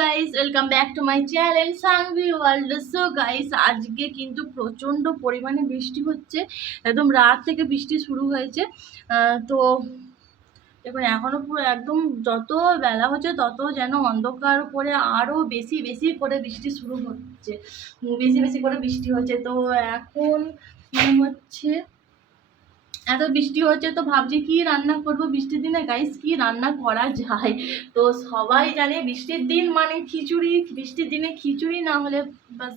Guys welcome back to my channel Sanghvi world so guys আজকে কিন্তু প্রচণ্ড পরিমাণে বৃষ্টি হচ্ছে, একদম রাত থেকে বৃষ্টি শুরু হয়েছে। তো দেখুন এখনও পুরো একদম যত বেলা হচ্ছে, তত যেন অন্ধকার করে আরও বেশি বেশি করে বৃষ্টি শুরু হচ্ছে। বেশি বেশি করে বৃষ্টি হচ্ছে। তো এখন হচ্ছে এত বৃষ্টি হচ্ছে তো ভাবছি কি রান্না করব? বৃষ্টির দিনে গাইস কি রান্না করা যায়? তো সবাই জানে বৃষ্টির দিন মানে খিচুড়ি। বৃষ্টির দিনে খিচুড়ি না হলে বাস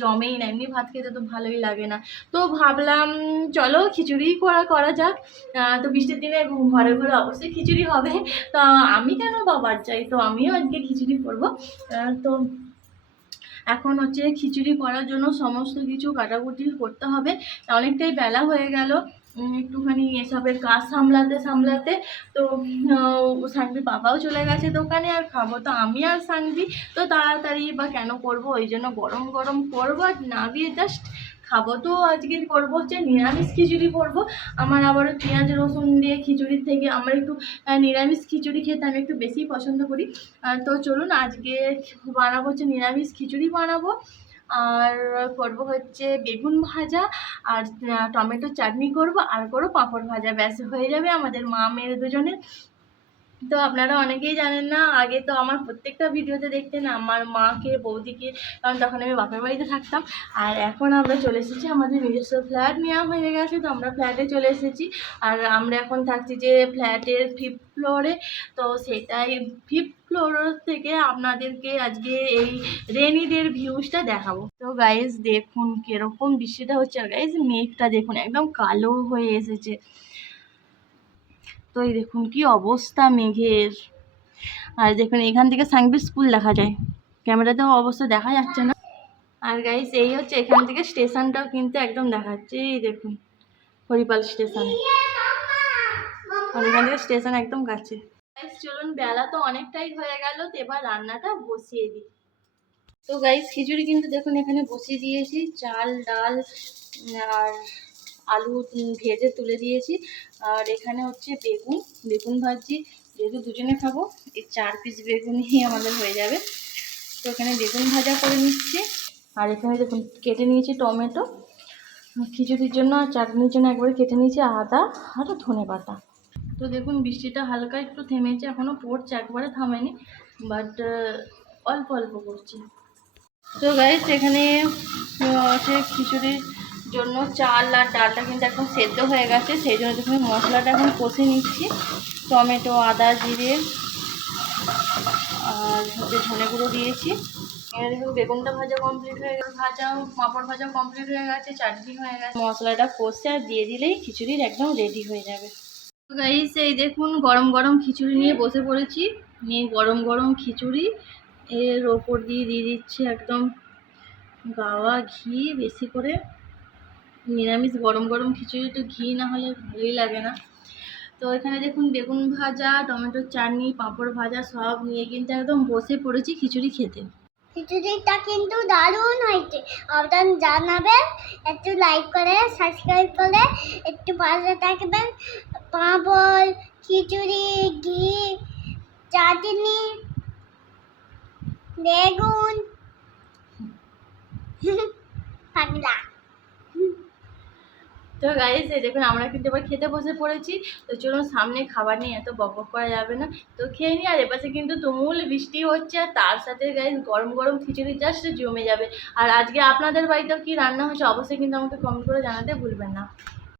জমেই না। এমনি ভাত খেতে তো ভালোই লাগে না। তো ভাবলাম, চলো খিচুড়ি করা করা যাক। তো বৃষ্টির দিনে ঘরে ঘরে অবশ্যই খিচুড়ি হবে। তো আমি কেন বাবার চাই? তো আমিও আজকে খিচুড়ি করব। তো এখন হচ্ছে খিচুড়ি করার জন্য সমস্ত কিছু কাটাকুটি করতে হবে। অনেকটাই বেলা হয়ে গেল। একটুখানি এসবের কাজ সামলাতে সামলাতে তো সানভি বাবাও চলে গেছে দোকানে আর খাব তো আমি আর সানভি। তো তাড়াতাড়ি বা কেন করব? ওই জন্য গরম গরম করব আর না নামিয়ে জাস্ট খাব তো। আজকে করব হচ্ছে নিরামিষ খিচুড়ি করব। আমার আবারও পেঁয়াজ, রসুন দিয়ে খিচুড়ির থেকে আমার একটু নিরামিষ খিচুড়ি খেতে আমি একটু বেশি পছন্দ করি। তো চলুন আজকে বানাবো হচ্ছে নিরামিষ খিচুড়ি বানাবো। আর করব হচ্ছে বেগুন ভাজা আর টমেটো চাটনি করব আর করব পাঁপড় ভাজা। ব্যাস, হয়ে যাবে আমাদের মা মেয়ে দুজনের। তো আপনারা অনেকেই জানেন না, আগে তো আমার প্রত্যেকটা ভিডিওতে দেখতেন আমার মাকে, বৌদিকে, কারণ তখন আমি বাপের বাড়িতে থাকতাম। আর এখন আমরা চলে এসেছি, আমাদের নিজস্ব ফ্ল্যাট নেওয়া হয়ে গেছে, তো আমরা ফ্ল্যাটে চলে এসেছি। আর আমরা এখন থাকছি যে ফ্ল্যাটের ফিফথ ফ্লোরে তো সেটাই ফিফথ ফ্লোর থেকে আপনাদেরকে আজকে এই রেনি ডের ভিউজটা দেখাবো। তো গাইজ দেখুন কীরকম বৃষ্টিটা হচ্ছে। আর গাইজ মেঘটা দেখুন, একদম কালো হয়ে এসেছে। তো এই দেখুন কি অবস্থা মেঘের। আর দেখুন, এখান থেকে সাংবি স্কুল দেখা যায়। ক্যামেরাতেও অবস্থা দেখা যাচ্ছে না। আর গাইস এই হচ্ছে এখান থেকে স্টেশনটাও কিন্তু একদম দেখাচ্ছে। এই দেখুন, হরিপাল স্টেশন। আর এখান থেকে স্টেশন একদম কাছে। চলুন, বেলা তো অনেকটাই হয়ে গেল, তো এবার রান্নাটা বসিয়ে দিই। তো গাইস খিচুড়ি কিন্তু দেখুন এখানে বসিয়ে দিয়েছি। চাল, ডাল, আর আলু ভেজে তুলে দিয়েছি। আর এখানে হচ্ছে বেগুন বেগুন ভাজি যেহেতু দুজনে খাব, এই চার পিস বেগুনই আমাদের হয়ে যাবে। তো এখানে বেগুন ভাজা করে নিচ্ছি। আর এখানে দেখুন, কেটে নিয়েছি টমেটো। খিচুড়ির জন্য আর চাটনির জন্য একবারে কেটে নিয়েছি আদা আর ধনে পাতা। তো দেখুন, বৃষ্টিটা হালকা একটু থেমেছে এখনও পড়ছে, একবারে থামেনি বাট অল্প অল্প করছে। তো গাইস এখানে হচ্ছে খিচুড়ির জন্য চাল আর ডালটা কিন্তু একদম সেদ্ধ হয়ে গেছে, সেই জন্য দেখুন মশলাটা এখন কষে নিচ্ছি। টমেটো, আদা, জিরে আর হচ্ছে ধনে গুঁড়ো দিয়েছি। দেখুন বেগুনটা ভাজা কমপ্লিট হয়ে গেছে, ভাজা, পাঁপড় ভাজা কমপ্লিট হয়ে গেছে, চাটনি হয়ে গেছে। মশলাটা কষে আর দিয়ে দিলেই খিচুড়ির একদম রেডি হয়ে যাবে। গাইস এই দেখুন গরম গরম খিচুড়ি নিয়ে বসে পড়েছি। নিয়ে গরম গরম খিচুড়ি, এর ওপর দিয়ে দিয়ে দিচ্ছি একদম গাওয়া ঘি, বেশি করে নিরামিষ গরম গরম খিচুড়ি তো ঘি না হলে ভালোই লাগে না। তো এখানে দেখুন বেগুন ভাজা টমেটোর চাটনি, পাঁপড় ভাজা সব নিয়ে কিন্তু একদম বসে পড়েছি খিচুড়ি খেতে। খিচুড়িটা কিন্তু দারুণ হয়েছে। আপনার জানাবেন একটু লাইক করে সাবস্ক্রাইব করে, একটু পাশে থাকবেন। পাঁপড়, খিচুড়ি, ঘি, চাটনি, বেগুন। পাগলা। তো গাইজ দেখুন, আমরা কিন্তু এবার খেতে বসে পড়েছি। তো চলুন, সামনে খাবার নিয়ে এত বক বক করা যাবে না। তো খেয়ে নিই আর এপাশে কিন্তু তুমুল বৃষ্টি হচ্ছে, আর তার সাথে গাইজ গরম গরম খিচুড়ি জাস্ট জমে যাবে। আর আজকে আপনাদের বাড়িতেও কি রান্না হয়েছে অবশ্যই কিন্তু আমাকে কমেন্ট করে জানাতে ভুলবেন না।